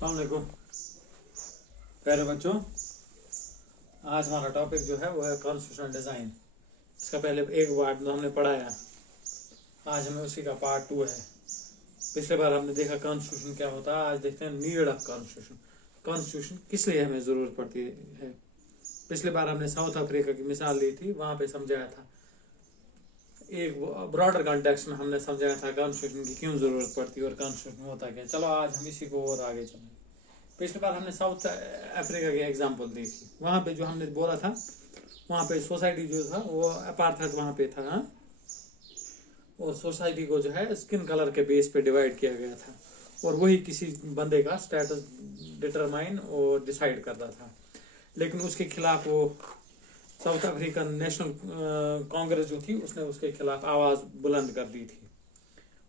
अस्सलाम वालेकुम प्यारे बच्चों। आज हमारा टॉपिक जो है वो है कॉन्स्टिट्यूशनल डिज़ाइन। इसका पहले एक पार्ट हमने पढ़ाया, आज हमें उसी का पार्ट 2 है। पिछले बार हमने देखा कॉन्स्टिट्यूशन क्या होता है, आज देखते हैं नीड ऑफ कॉन्स्टिट्यूशन। कॉन्स्टिट्यूशन किस लिए हमें ज़रूरत पड़ती है। पिछले बार हमने साउथ अफ्रीका की मिसाल ली थी, वहाँ पे समझाया था, एक ब्रॉडर कॉन्टेक्स्ट में हमने समझाया था कॉन्स्टिट्यूशन की क्यों ज़रूरत पड़ती है और कॉन्स्टिट्यूशन होता क्या। चलो आज हम इसी को और आगे चलें। पिछले बार हमने साउथ अफ्रीका की एग्जांपल दी थी, वहाँ पे जो हमने बोला था, वहाँ पे सोसाइटी जो था वो अपार्थाइड वहाँ पे था, हाँ? और सोसाइटी को जो है स्किन कलर के बेस पे डिवाइड किया गया था और वही किसी बंदे का स्टेटस डिटरमाइन और डिसाइड करता था। लेकिन उसके खिलाफ वो साउथ अफ्रीकन नेशनल कांग्रेस जो थी उसने उसके खिलाफ आवाज़ बुलंद कर दी थी।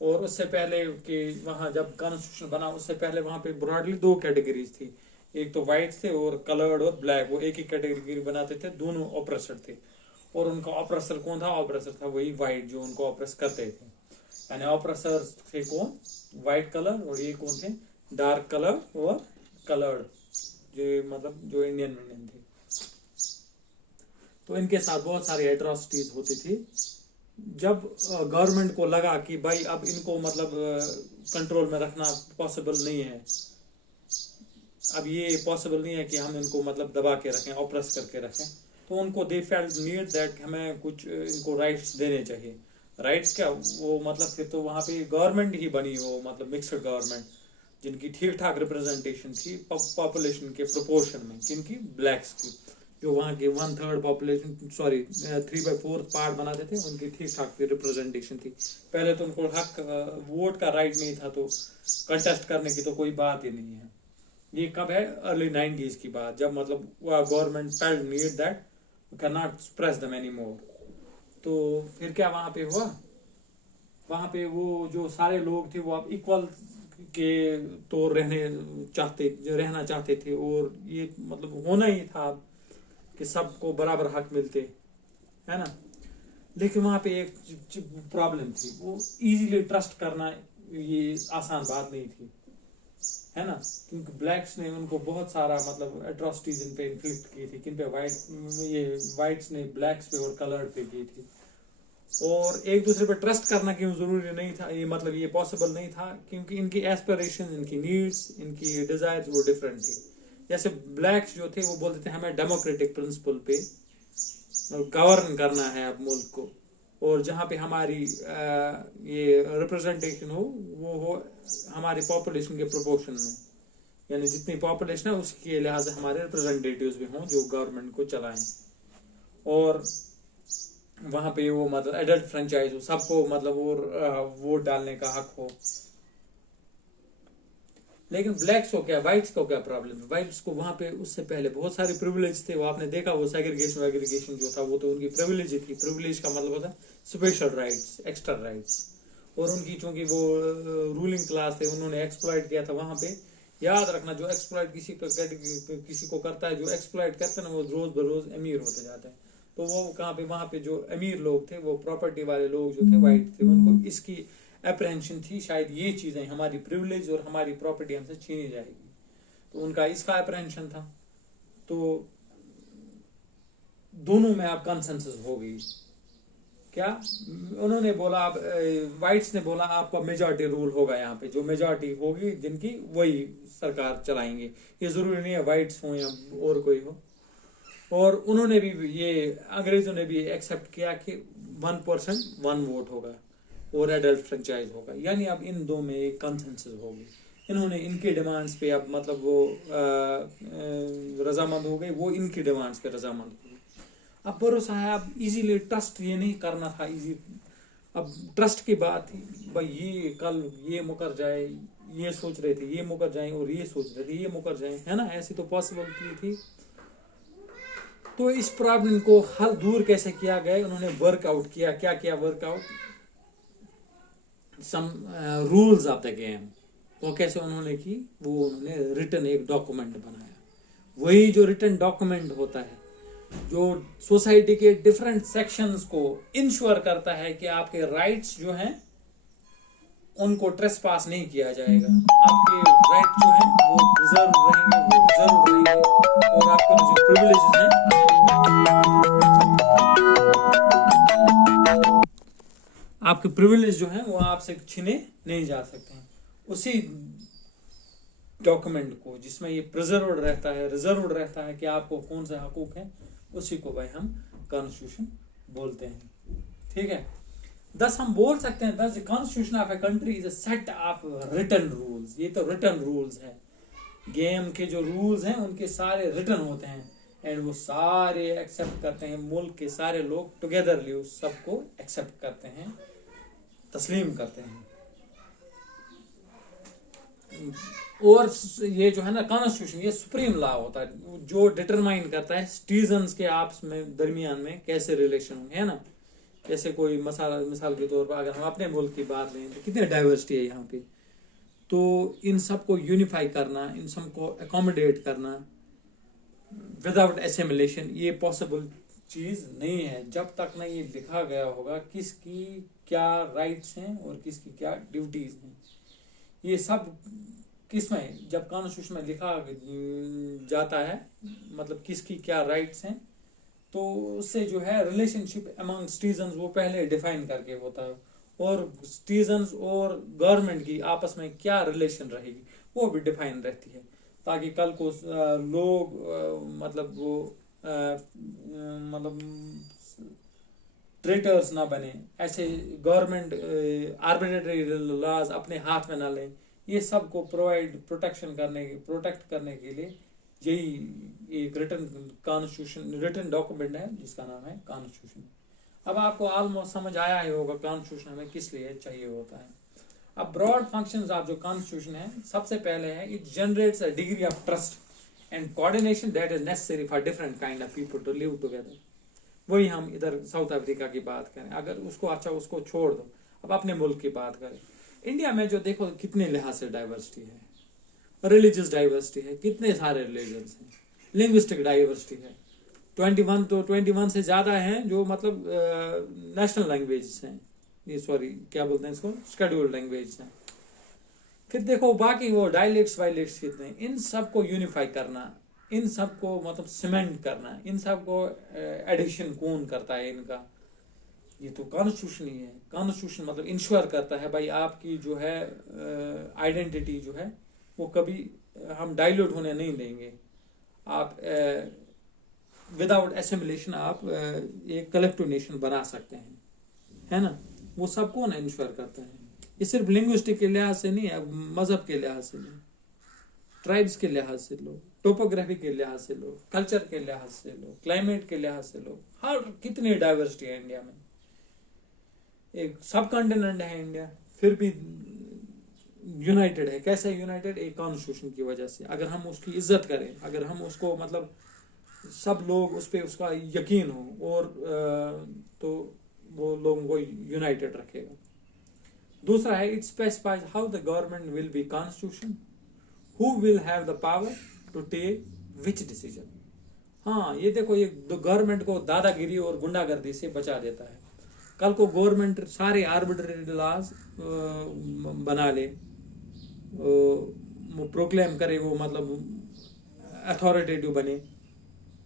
और उससे पहले कि वहाँ जब कॉन्स्टिट्यूशन बना उससे पहले वहाँ पे ब्रॉडली 2 कैटेगरीज थी, एक तो वाइट थे और कलर्ड और ब्लैक, वो एक ही कैटेगरी बनाते थे, दोनों ऑपरेसर थे। और उनका ऑपरेसर कौन था? ऑपरेसर था वही वाइट जो उनको ऑपरेस करते थे। यानी ऑपरेसर थे कौन? वाइट कलर, और ये कौन थे? डार्क कलर और कलर्ड, जो मतलब जो इंडियन थे। तो इनके साथ बहुत सारी एट्रोसिटीज होती थी। जब गवर्नमेंट को लगा कि भाई अब इनको मतलब कंट्रोल में रखना पॉसिबल नहीं है, अब ये पॉसिबल नहीं है कि हम इनको मतलब दबा के रखें, ऑप्रेस करके रखें, तो उनको दे फेल्ट नीड दैट हमें कुछ इनको राइट्स देने चाहिए। राइट्स क्या, वो मतलब फिर तो वहाँ पे गवर्नमेंट ही बनी, वो मतलब मिक्सड गवर्नमेंट जिनकी ठीक ठाक रिप्रेजेंटेशन थी पॉपुलेशन के प्रोपोर्शन में। किनकी? ब्लैक्स की, जो वहाँ के 1/3 पॉपुलेशन 3/4 पार्ट बनाते थे, उनकी ठीक ठाक रिप्रेजेंटेशन थी। पहले तो उनको हक वोट का राइट नहीं था, तो कंटेस्ट करने की तो कोई बात ही नहीं है। ये कब है? अर्ली 90s की बात, जब मतलब government felt need that can not express them any more. तो फिर क्या वहाँ पे हुआ? वहाँ पे वो जो सारे लोग थे वो अब इक्वल के तो रहना चाहते थे, और ये मतलब होना ही था कि सबको बराबर हक मिलते, है ना। लेकिन वहाँ पे एक प्रॉब्लम थी, वो इजीली ट्रस्ट करना ये आसान बात नहीं थी, है ना। क्योंकि ब्लैक्स ने उनको बहुत सारा मतलब एट्रोसिटीज इन पे इन्फ्लिक्ट की थी। किन पे? वाइट्स ने ब्लैक्स पे और कलर्ड पे की थी। और एक दूसरे पे ट्रस्ट करना क्यों जरूरी नहीं था, ये मतलब ये पॉसिबल नहीं था, क्योंकि इनकी एस्पिरेशन, इनकी नीड्स, इनकी डिजायर्स वो डिफरेंट थी। जैसे ब्लैक्स जो थे वो बोलते थे हमें डेमोक्रेटिक प्रिंसिपल पे गवर्न करना है अब मुल्क को, और जहाँ पे हमारी ये रिप्रेजेंटेशन हो वो हो हमारी पॉपुलेशन के प्रोपोर्शन में, यानी जितनी पॉपुलेशन है उसके लिहाज से हमारे रिप्रेजेंटेटिव्स भी हों जो गवर्नमेंट को चलाएं। और वहाँ पे वो मतलब एडल्ट फ्रेंचाइज हो, सबको मतलब वो वोट डालने का हक हो। लेकिन ब्लैक्स को क्या, व्हाइट्स को क्या प्रॉब्लम है? व्हाइट्स को वहाँ पे उससे पहले बहुत सारे प्रिविलेज थे, वो आपने देखा, वो सेग्रीगेशन जो था वो तो उनकी प्रिविलेज ही थी। प्रिविलेज का मतलब होता है स्पेशल राइट्स, एक्स्ट्रा राइट्स। और उनकी चूंकि वो रूलिंग क्लास थे, उन्होंने एक्सप्लॉइट किया था वहाँ पे। याद रखना, जो एक्सप्लॉइट किसी को करता है, जो एक्सप्लॉइट करता है ना, वो रोज बरोज अमीर होते जाते हैं। तो वो कहाँ पे, वहाँ पे जो अमीर लोग थे, वो प्रॉपर्टी वाले लोग जो थे वाइट थे, उनको इसकी अप्रहेंशन थी शायद ये चीजें हमारी प्रिविलेज और हमारी प्रॉपर्टी हमसे छीनी जाएगी, तो उनका इसका अप्रहेंशन था। तो दोनों में आप कंसेंसस हो गई। क्या उन्होंने बोला, आप वाइट्स ने बोला आपका मेजॉरिटी रूल होगा, यहाँ पे जो मेजॉरिटी होगी जिनकी वही सरकार चलाएंगे। ये जरूरी नहीं है वाइट्स हो या और कोई हो। और उन्होंने भी, ये अंग्रेजों ने भी एक्सेप्ट किया कि 1% 1 वोट होगा और एडल्ट फ्रेंचाइज होगा। यानी अब इन दो में एक कंसेंसस होगी। इन्होंने इनके डिमांड्स पे अब मतलब वो रजामंद हो गए, वो इनकी डिमांड्स पे रजामंद हो गए। अब भरोसा है, अब इजीली ट्रस्ट ये नहीं करना था इजी। अब ट्रस्ट की बात थी, भाई ये कल ये मुकर जाए, ये सोच रहे थे ये मुकर जाए, और ये सोच रहे थे ये मुकर जाए, है ना। ऐसी तो पॉसिबिलिटी थी। तो इस प्रॉब्लम को हल दूर कैसे किया गया? उन्होंने वर्कआउट किया। क्या किया workout? Some rules of the game. वो कैसे उन्होंने की? वो उन्होंने रिटन एक डॉक्यूमेंट बनाया। वही जो रिटन डॉक्यूमेंट होता है, जो सोसाइटी के डिफरेंट सेक्शंस को इंश्योर करता है कि आपके राइट्स जो हैं उनको ट्रेस पास नहीं किया जाएगा। आपके राइट जो है वो रिजर्व रहेंगे, वो रिजर्व रहेंगे, और आपके जो प्रिविलेजेस हैं, आपके प्रिविलेज जो है वो आपसे छीने नहीं जा सकते हैं। उसी डॉक्यूमेंट को जिसमें ये प्रिजर्व्ड रहता है, रिजर्व्ड रहता है कि आपको कौन से हकूक हैं, उसी को भाई हम कॉन्स्टिट्यूशन बोलते हैं। ठीक है, दस हम बोल सकते हैं thus constitution of a country is a set of written rules. ये तो रिटन रूल्स है, गेम के जो रूल्स हैं उनके सारे रिटन होते हैं, एंड वो सारे एक्सेप्ट करते हैं, मुल्क के सारे लोग टुगेदरली उस सबको एक्सेप्ट करते हैं, तस्लीम करते हैं। और ये जो है ना कॉन्स्टिट्यूशन, ये सुप्रीम लॉ होता है जो डिटरमाइन करता है सिटीजन्स के आपस में दरमियान में कैसे रिलेशन है ना। जैसे कोई मिसाल के तौर पर अगर हम अपने मुल्क की बात लें तो कितनी डाइवर्सिटी है यहाँ पे, तो इन सबको यूनिफाई करना, इन सबको अकोमोडेट करना विदाउट एसिमिलेशन ये पॉसिबल चीज नहीं है जब तक ना ये लिखा गया होगा किसकी क्या राइट्स हैं और किसकी क्या ड्यूटीज हैं। ये सब किसमें जब कॉन्स्टिट्यूशन में लिखा जाता है, मतलब किसकी क्या राइट्स हैं, तो उससे जो है रिलेशनशिप अमंग सिटीजन्स वो पहले डिफाइन करके होता है, और सिटीजन्स और गवर्नमेंट की आपस में क्या रिलेशन रहेगी वो भी डिफाइन रहती है, ताकि कल को लोग मतलब वो मतलब ट्रेटर्स ना बने, ऐसे गवर्नमेंट आर्बिट्रेरी लॉज अपने हाथ में ना लें। ये सब को प्रोटेक्ट करने के लिए यही एक रिटन डॉक्यूमेंट है जिसका नाम है कॉन्स्टिट्यूशन। अब आपको ऑलमोस्ट समझ आया ही होगा कॉन्स्टिट्यूशन हमें किस लिए चाहिए होता है। अब ब्रॉड फंक्शंस ऑफ जो कॉन्स्टिट्यूशन है, सबसे पहले है it generates a degree of trust and coordination that is necessary for different kind of people to live together. वही हम इधर साउथ अफ्रीका की बात करें, अगर उसको अच्छा उसको छोड़ दो, अब अपने मुल्क की बात करें। इंडिया में जो देखो कितने लिहाज से डाइवर्सिटी है, रिलीजियस डाइवर्सिटी है, कितने सारे रिलीजन्स हैं, लिंग्विस्टिक डाइवर्सिटी है, 21 से ज्यादा हैं जो मतलब नेशनल लैंग्वेज हैं, ये सॉरी क्या बोलते हैं इसको, शेड्यूल्ड लैंग्वेज हैं। फिर देखो बाकी वो डायलेक्ट्स वायलेक्ट्स कितने, इन सबको यूनिफाई करना, इन सबको मतलब सीमेंट करना, इन सबको एडिशन कौन करता है इनका, ये तो कॉन्स्टिट्यूशन ही है। कॉन्स्टिट्यूशन मतलब इंश्योर करता है भाई आपकी जो है आइडेंटिटी जो है वो कभी हम डाइल्यूट होने नहीं देंगे, आप विदाउट एसिमिलेशन आप एक कलेक्टिव नेशन बना सकते हैं, है ना। वो सब कौन इंश्योर करता है, ये सिर्फ लिंग्विस्टिक के लिहाज से नहीं है, मजहब के लिहाज से लो, ट्राइब्स के लिहाज से लो, टोपोग्राफी के लिहाज से लो, कल्चर के लिहाज से लो, क्लाइमेट के लिहाज से लो, हर कितनी डाइवर्सिटी है इंडिया में। एक सब कॉन्टिनेंट है इंडिया, फिर भी यूनाइटेड है। कैसे यूनाइटेड? एक कॉन्स्टिट्यूशन की वजह से। अगर हम उसकी इज्जत करें, अगर हम उसको मतलब सब लोग उस पर उसका यकीन हो, और तो वो लोगों को यूनाइटेड रखेगा। दूसरा है it specifies how the government will be constitution, who will have the power to take which decision. हाँ, ये देखो, ये गवर्नमेंट को दादागिरी और गुंडागर्दी से बचा देता है। कल को गवर्नमेंट सारे आर्बिट्रेरी लॉज बना ले, प्रोक्लेम करे, वो मतलब अथॉरिटेटिव बने,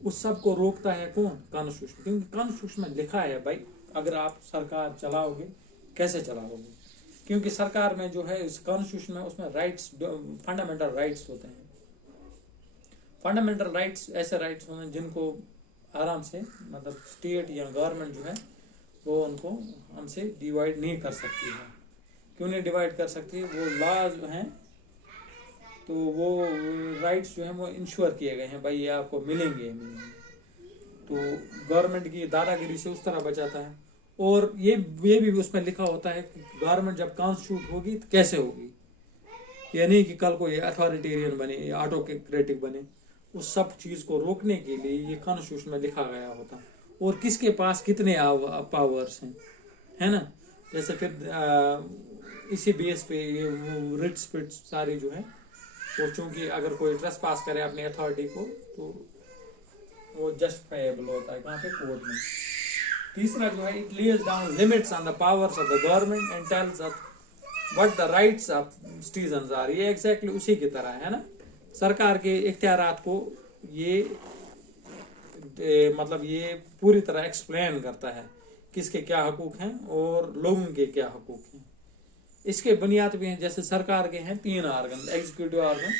उस सब को रोकता है कौन? कॉन्स्टिट्यूशन। क्योंकि कॉन्स्टिट्यूशन में लिखा है भाई अगर आप सरकार चलाओगे कैसे चलाओगे, क्योंकि सरकार में जो है इस कॉन्स्टिट्यूशन में उसमें राइट्स, फंडामेंटल राइट्स होते हैं। फंडामेंटल राइट्स ऐसे राइट्स होते हैं जिनको आराम से मतलब स्टेट या गवर्नमेंट जो है वो उनको हमसे डिवाइड नहीं कर सकती है। क्यों नहीं डिवाइड कर सकती? वो लॉ जो हैं तो वो राइट्स जो हैं वो इंश्योर किए गए हैं भाई ये आपको मिलेंगे। तो गवर्नमेंट की दादागिरी से उस तरह बचाता है। और ये भी उसमें लिखा होता है कि गवर्नमेंट जब कॉन्स्टिट्यूट होगी तो कैसे होगी, ये नहीं कि कल को ये अथॉरिटेरियन बने या ऑटोक्रेटिक बने। उस सब चीज को रोकने के लिए ये कॉन्स्टिट्यूशन में लिखा गया होता है, और किसके पास कितने पावर्स हैं, है ना। जैसे फिर इसी बेस पे ये वो रिट्स पिट्स सारी जो है वो, चूंकि अगर कोई ट्रेसपास करे अपनी अथॉरिटी को तो वो जस्टिफाइबल होता है कहाँ पे? कोर्ट में। तीसरा जो है it lays down limits on the powers of the government and tells what the rights of citizens are, ये एग्जैक्टली उसी की तरह है ना। सरकार के इख्तियारात को ये मतलब ये पूरी तरह एक्सप्लेन करता है किसके क्या हकूक हैं और लोगों के क्या हकूक हैं। इसके बुनियाद भी हैं, जैसे सरकार के हैं 3 organ, executive organ,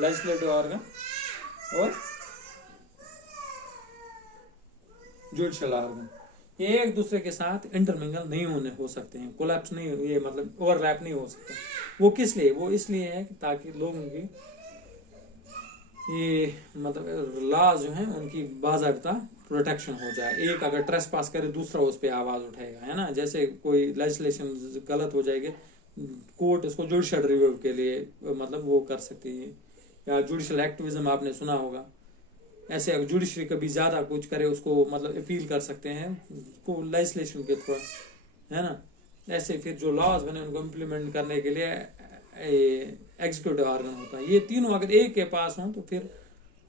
legislative organ और जुडिशियल ऑर्गन। ये एक दूसरे के साथ इंटरमिंगल नहीं होने हो सकते हैं, कोलैप्स नहीं, ये मतलब ओवरलैप नहीं हो सकते। वो किस लिए, वो इसलिए है कि ताकि लोगों की ये मतलब लॉ जो है उनकी बाज़ाब्ता प्रोटेक्शन हो जाए। एक अगर ट्रेस पास करे दूसरा उस पर आवाज उठाएगा, है ना। जैसे कोई लेजिस्लेशन गलत हो जाएगी, कोर्ट उसको जुडिशियल रिव्यू के लिए मतलब वो कर सकती है। या जुडिशियल एक्टिविज्म आपने सुना होगा, ऐसे अगर जुडिशरी कभी ज्यादा कुछ करे उसको मतलब अपील कर सकते हैं उसको लेजिस्लेशन के थ्रू, है ना। ऐसे फिर जो लॉज बने उनको इम्प्लीमेंट करने के लिए एग्जीक्यूटिव ऑर्गन होता है। ये तीनों अगर एक के पास हों तो फिर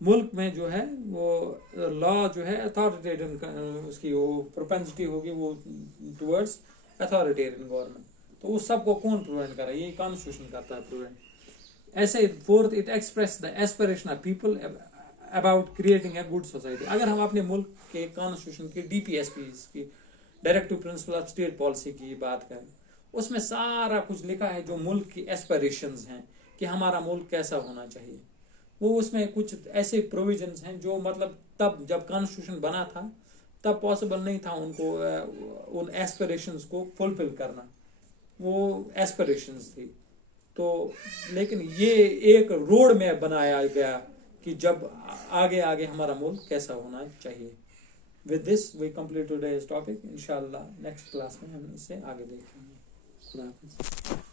मुल्क में जो है वो लॉ जो है अथॉरिटेरियन उसकी वो प्रोपेंसिटी होगी वो टुवर्ड्स अथॉरिटेरियन गवर्नमेंट। तो उस सब को कौन प्रिवेंट करे, ये कॉन्स्टिट्यूशन करता है प्रिवेंट। ऐसे fourth, it express the aspiration of people about creating a good society. अगर हम अपने मुल्क के कॉन्स्टिट्यूशन की DPSP की directive principle of state policy की बात करें, उसमें सारा कुछ लिखा है जो मुल्क की एस्पिरेशंस हैं कि हमारा मुल्क कैसा होना चाहिए। वो उसमें कुछ ऐसे प्रोविजंस हैं जो मतलब तब जब कॉन्स्टिट्यूशन बना था तब पॉसिबल नहीं था उनको उन एस्पिरेशंस को फुलफिल करना, वो एस्पिरेशंस थी। तो लेकिन ये एक रोड मैप बनाया गया कि जब आगे आगे हमारा मुल्क कैसा होना चाहिए। With this we complete today's topic. इंशाल्लाह नेक्स्ट क्लास में हम इससे आगे देखेंगे। खुदा हाफिज़।